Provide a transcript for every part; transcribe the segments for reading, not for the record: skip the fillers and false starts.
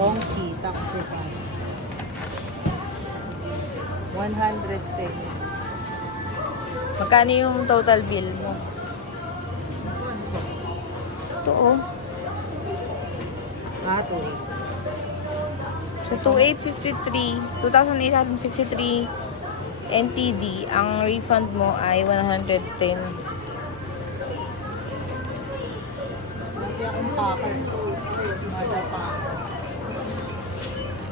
Donkey, taxify. 110. Magkano yung total bill mo? Ito oh. Ah, 2.8. So 2,853, 2,853 NTD, ang refund mo ay 110. Hindi akong packer. Mada packer.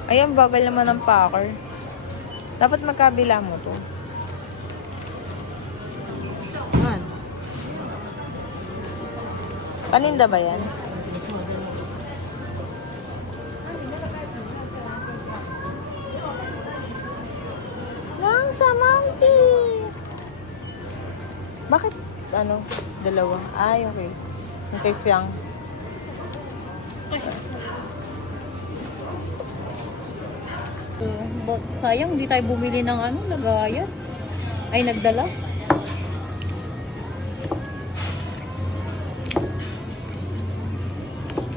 Ayan, bagal naman ng packer. Dapat magkabila mo to. Man. Paninda ba yan? Lang sa monkey! Bakit, ano, dalawa? Ay, okay. Yung kay Fiang. Sayang, hindi tayo bumili ng ano, lagaya. Ay, nagdala.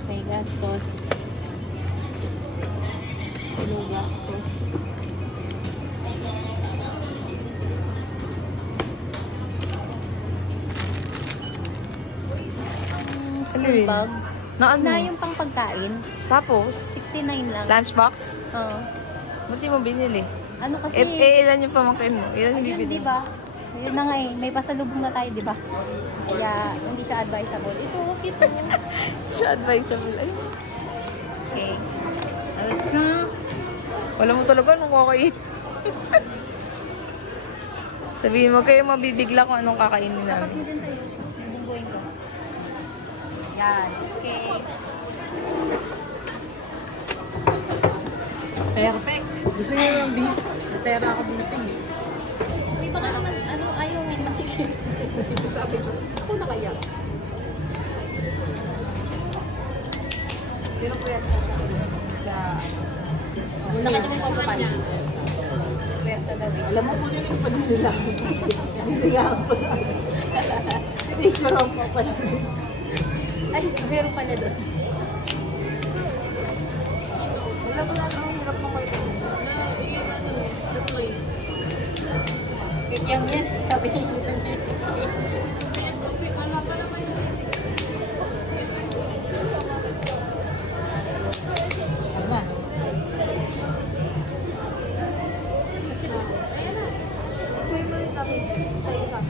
May gastos. Hello, gastos. Ano yun? Bag. Na ano? Na yung pang pagkain. Tapos, 69 lang. lunchbox? Oo. Buti mo binili. Ano kasi? Ilan yung pamangkin mo? Ilan yung Ayun, bibili? di ba? Yun na nga eh. May pasalubong na tayo, di ba? Kaya, hindi siya advisable. Ito, cute. Siya advisable. Ay. Okay. Wala mo talaga nung okay. Sabihin mo kayo mabibigla kung anong kakainin Dapat namin. mo din tayo. Bunggoyin ko. Yan. Okay. Perfect. Gusto niyo yung beef? Pera ako biniting eh. Di ba nga naman, ano, ayaw nga masikip. Sabi ko, ako na kaya. Pero po yan sa kanyang papapanin. Pwersa daw eh. Alam mo po yun yung panila. Panila po na. Hindi ko lang papanin. Ay, meron pa na doon. Wala ko lang, ang hirap mo kayo. Kikyang yan, sabi niya.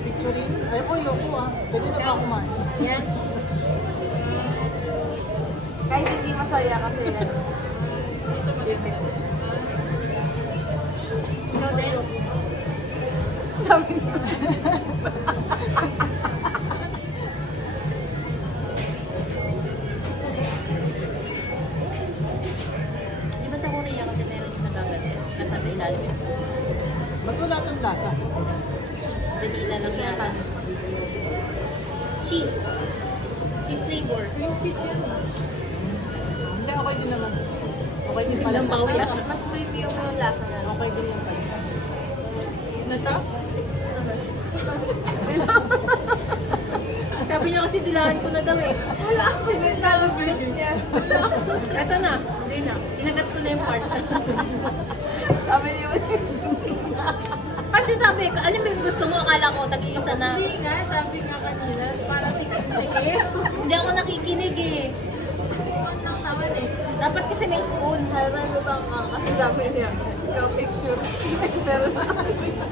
Picturing? Ay po, yoko ah. Pwede na ba kumain? Yan. Kahit hindi masaya kasi yan. No, Deo. Sabi niya. Di ba sa Korea kasi meron yung nagaganto? Nasa sa ilalim yung spoon. Ba't wala kang lasa? Vanilla lang yata. Cheese. Cheese flavor. Yung cheese yan. Hindi, okay din naman. Okay din pala. Mas premium yung lasa na. Okay din yung pala. Nata? Sabi niya kasi dilahan ko na daw eh. Wala ako. Pinaglalabit niya. Eto na. Hindi na. Inagat ko na yung part. Sabi niya. Kasi sabi ko, alam mo yung gusto mo, akala ko tag-iisa na. Hindi nga, sabi nga kanina, parang tikinig. Hindi ako nakikinig eh. Tawad eh. Dapat kasi may spoon. Halang lutang ka. Kasi sabi niya, yung picture. Pero sabi niya.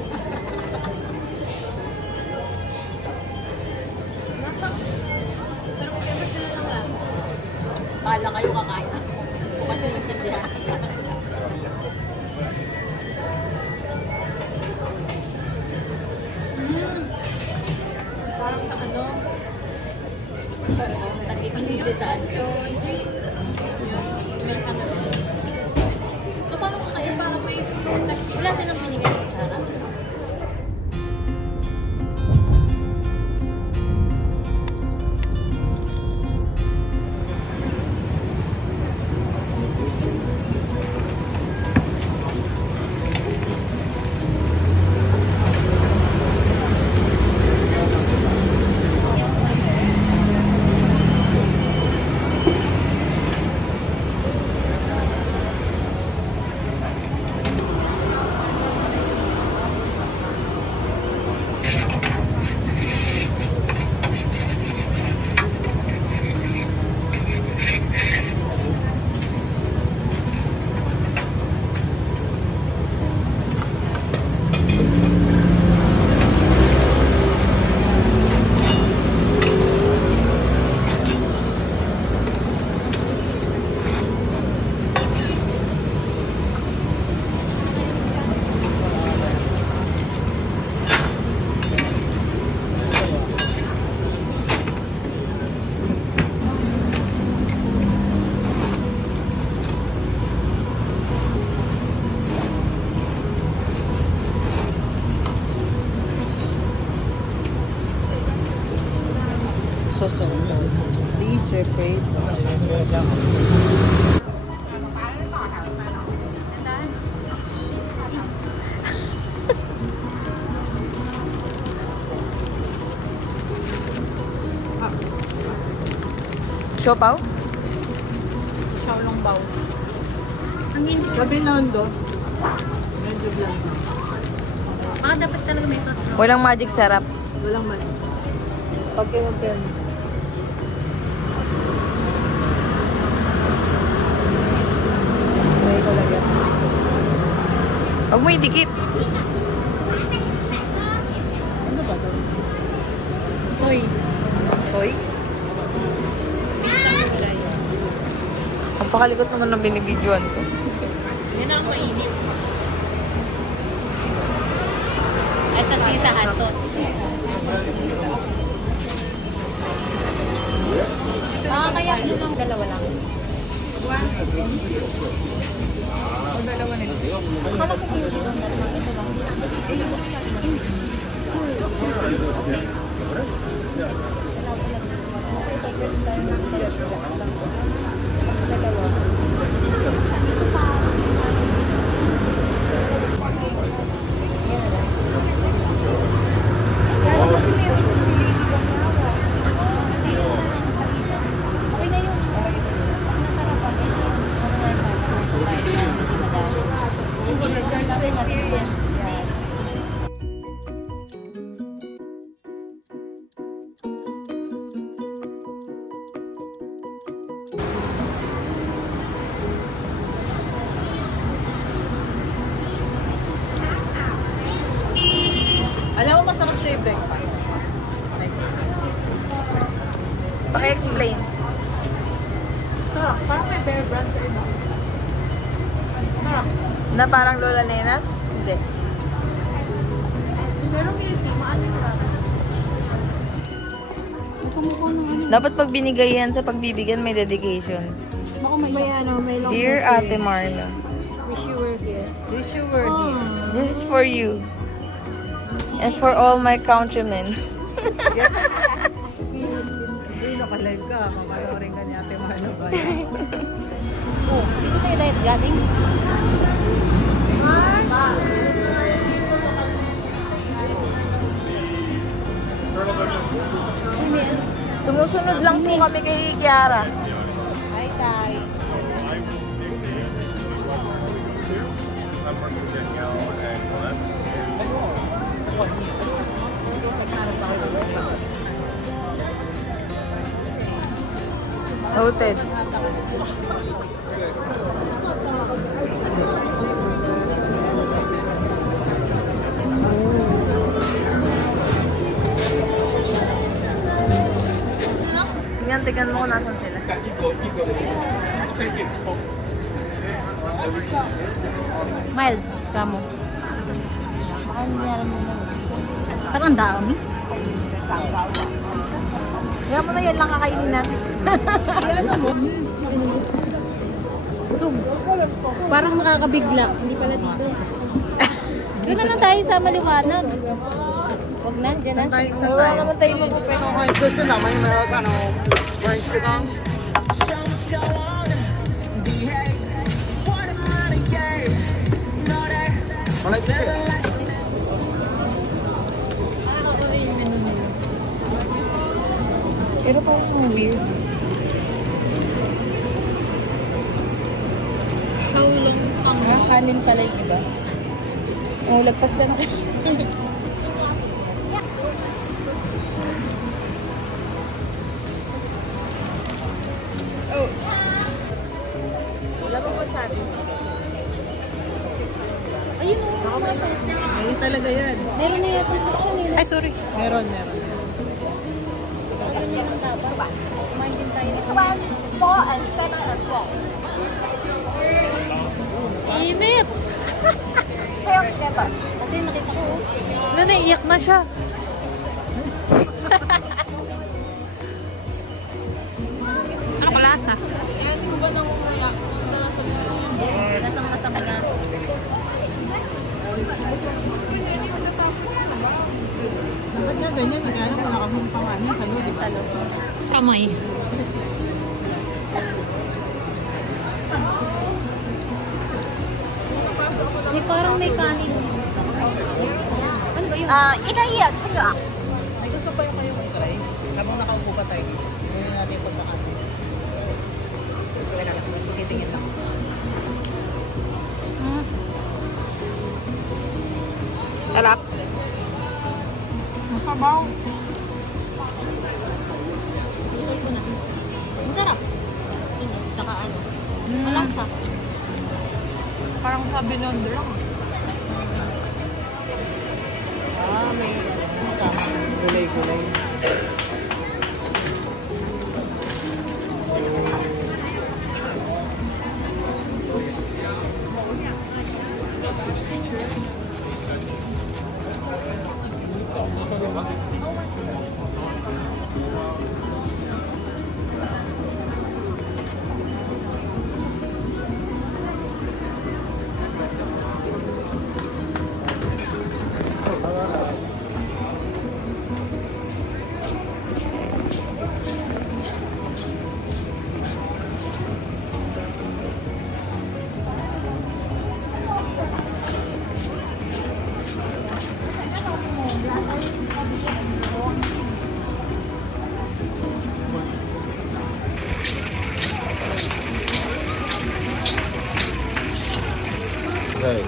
Pero kung kaya sila lang lang. Bahala kayo kakain. Bukas na yung tindihan. Parang sa ano? Nag-ipinisyo sa ano? So, paano kakain? Parang may... Wala silang binigay ng sarap. Siopaw? Xiaolong bao. Ang hindi. Gabi nondo. Medyo bland. Dapat talaga may sauce. No? Walang magic sarap. Walang man. Pag kayo mag-turn. Try ko lagyan. Huwag mo idikit. Ano ba ito? Soy. Soy? Ang pakalikot naman ng binibidyoan ko. Yan ang mainit. Ito sa hot sauce. Kaya ano lang, dalawa lang. O dalawa nila. Akala ko hindi doon dalawa. Ito lang. Alam mo, masarap siya yung breakfast. Paki-explain. Sarap. Parang may bear brand sa iba. Sarap. Na parang Lola Nenas? Hindi. Pero milky, maano yung sarap. Dapat pag binigay yan sa pagbibigyan, may dedication. May ano, may long Dear Ate Marla, Wish you were here. Wish you were here. this is for you. And for all my countrymen. Hindi, naka-live ka. Mamayorin ka ni Ate Marla ba? Dito tayo diet galing. Sumusunod lang po kami kay Kiara. Hi, Sai. Noted. Tingnan mo kung nasan sila. Mild, kamo. Baka nangyari mo na. Parang ang dami. Kaya mo na yan lang kakainin natin. Busog. Parang nakakabigla. Hindi pala dito. Doon na lang tayo sa maliwanag. Wag na, dyan na. Wala naman tayo magpupwede. Gusto naman yung mga ano, French tongs. Malay sisi. Pero parang weird. Kanin pala yung iba. Oh, lagpas ka na. Wala bang wasabi? Ayun o. Ayun talaga yan. Meron na yata sa kanila. Ay, sorry. Meron. Meron yan ang dapat. Kumain din tayo. Init! Kasi nakita ko. Naiiyak na siya. Ano kalasa? Hindi ko ba nang umayak? Lasang-lasang nga. Dapat nga ganyan, nagkala ko nakamang pangalan sa loob. Kamay. May parang may kanin. Ano ba yun? May gusto pa yung kayo mag-try? Habang nakaupo pa tayo. Ganyan natin yung pagkakasin. Sarap. Masabaw. Tuloy ko na. Ang sarap. Init, saka ano. Malasa. Parang sa Binondo lang. May masama. Gulay-gulay. Okay.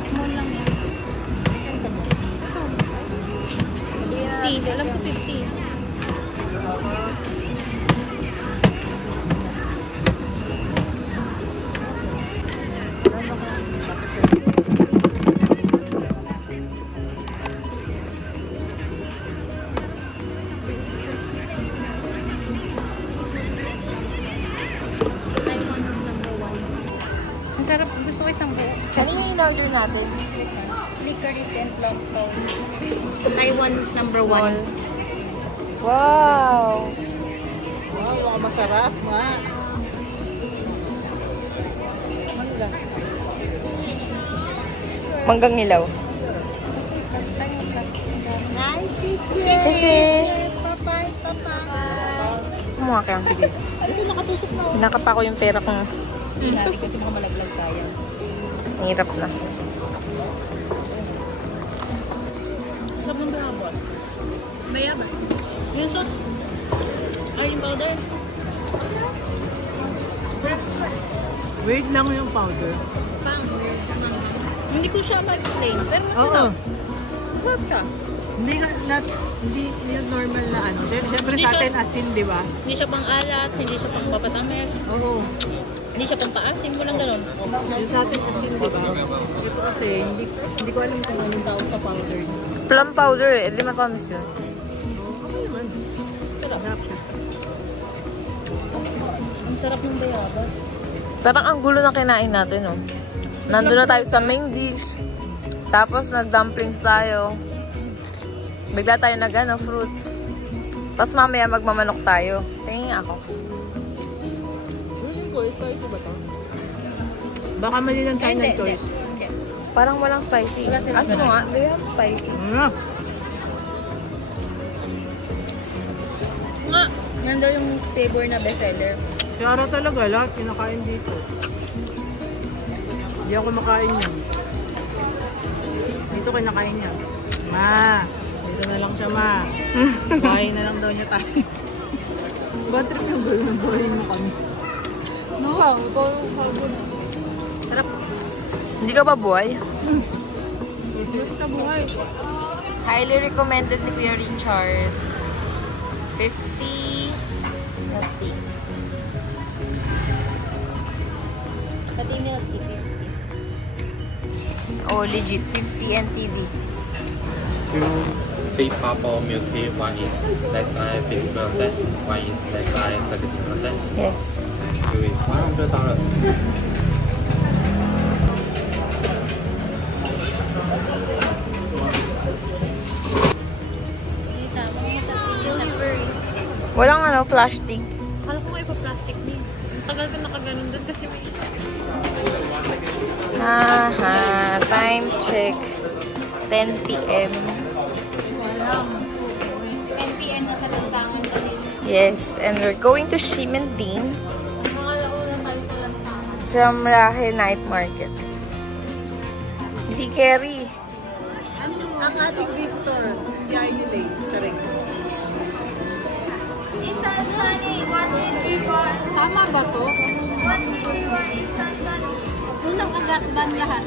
Small lang yan. 50. Alam ko 50. Ang sarap. Gusto ko isang buo. Ano yung in-order natin? This one. Licorice and plum powder. Taiwan's number Small. 1. Wow! Wow, masarap. Manggang hilaw. Sisi! Kumuha kayang pigil. Pinakapa ko yung pera kong Hindi natin kasi mga malaglag sayang. ang hirap na. Saan mo ba boss? Mayabas. Yung sauce. Ay, yung powder. Wait lang yung powder. Pang. Hindi ko siya ma-explain. Pero masarap. Masarap siya. Hindi yung normal na ano. Siyempre Hindi sa siya- atin asin, di ba? Hindi siya pang alat, hindi siya pang papatamis, Oo. hindi siya pang paasim, walang ganun. Yung sa atin asin, di ba? Ito kasi, hindi ko alam kung anong tawag sa powder niya. Plum powder eh. Di matamis yun. Okay naman. Sarap siya. Ang sarap ng bayabas. Parang ang gulo ng kinain natin, no? Nandun na tayo sa main dish. Tapos nag-dumplings tayo. Bigla tayo nag fruits. Tapos mamaya magmamanok tayo. Tingin ako. Feeling ko, spicy ba ito? Baka mali lang tayo ng choice. Parang walang spicy. Wala silang Aso mo ganun. nga, they have spicy. Nga, nandun yung flavor na bestseller. Kaya talaga, lahat kinakain dito. Hindi ako kumakain yan. Dito kinakain niya. Ma, dito na lang siya, ma. Buhay na lang daw niya tayo. Bad trip yung girl na buhayin mo kami. No, ikaw yung flavor. Sarap. Hindi ka ba buhay? Basta buhay. Highly recommended ni Kuya Richard. 50 milk tea. Pati yung milk tea, 50. Oh, legit. 50 NTD. Two big purple milk tea, one is less than 50%, one is less than 70%. Yes. Two is $100. Lisa, mga sa delivery. Walang ano, plastic. Akala ko nga ipa-plastic na eh. Ang tagal ko nakaganon doon kasi may... Haha, time check. 10 p.m. 10 p.m. na sa lansangan. Yes, and we're going to Ximending Nakalauna tayo sa lansangan. from Rahe Night Market. Hindi carry. Ang ating visitor, biyahe ni Lay. Charing. Isang sunny, 131. Tama ba to? 131 isang sunny. Unang kagat ban lahat.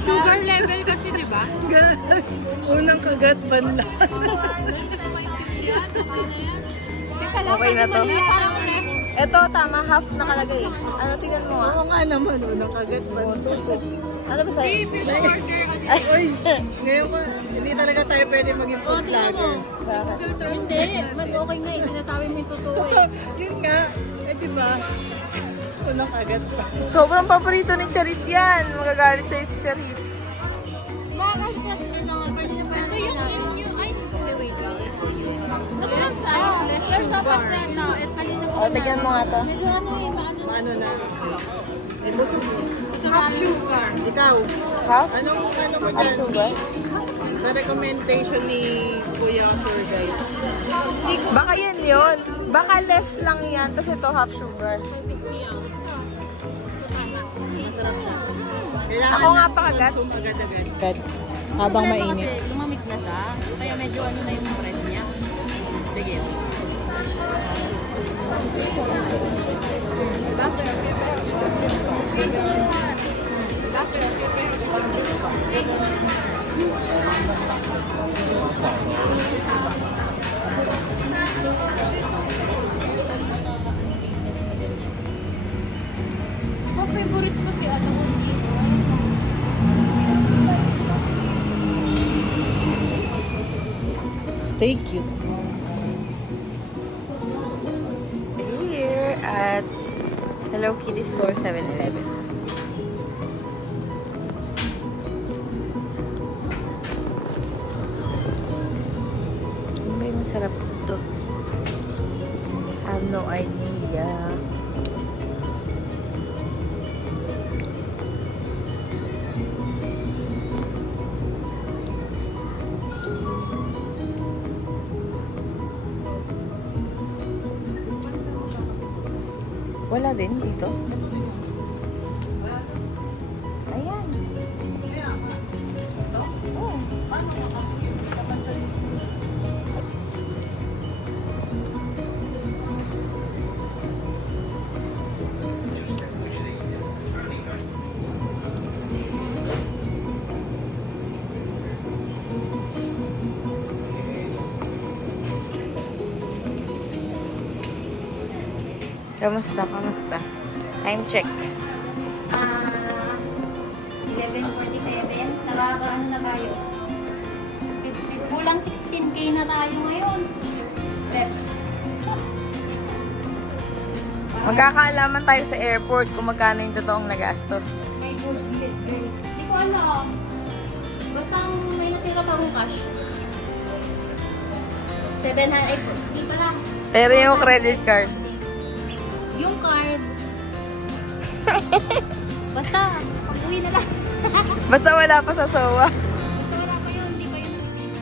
Sugar level kasi, di ba? Unang kagat banla. Okay na to. Ito, tama. Half nakalagay. Ano, tingnan mo ah. Oo nga naman, unang kagat banla. Ano ba sa'yo? Uy, ngayon ko, hindi talaga tayo pwede maging food vlogger. Hindi. Mas okay nga eh. Sinasabi mo yung totoo eh. Yun nga, eh di ba? Unang kagat pa. Sobrang paborito ni Charis yan. Magagalit sa'yo si Charis. Makas na ito yung ay, wait lang. Less sugar. O, tingnan mo nga to. Medyo ano eh, Ano na? Eh, busog mo. half sugar. Ikaw, Half? ano mo Half dyan? sugar? Sa recommendation ni Kuya Tour Guide. Baka yan yun. Baka less lang yan. Tapos ito half sugar. Kailangan Ako nga pa agad. consume agad-agad. Agad. Habang mainit. Lumamig na siya. Kaya medyo ano na yung bread niya. Sige. Ikaw favorite ko si ano ko. Stay cute. Here at Hello Kitty Store 7-Eleven. Ano ba yung masarap dito? I have no idea. Wala din dito. Ayan. Oh. Kamusta? Kamusta? Time check. 11:47. Nakaka-ano na tayo? Kulang 16K na tayo ngayon. Steps. Magkakaalaman tayo sa airport kung magkano yung totoong nagastos. My goodness, guys. Hindi ko alam. Basta may natira pa akong cash. 700. Di pala. Pero yung credit card. Yung card. Basta, pag-uwi na lang. Basta wala pa sa SOA. Basta wala pa yun. Hindi pa yun na-steam.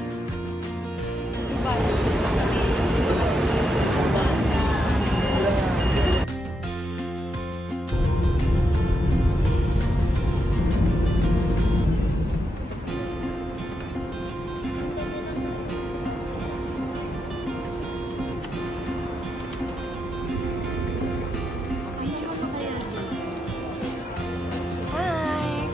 Hi!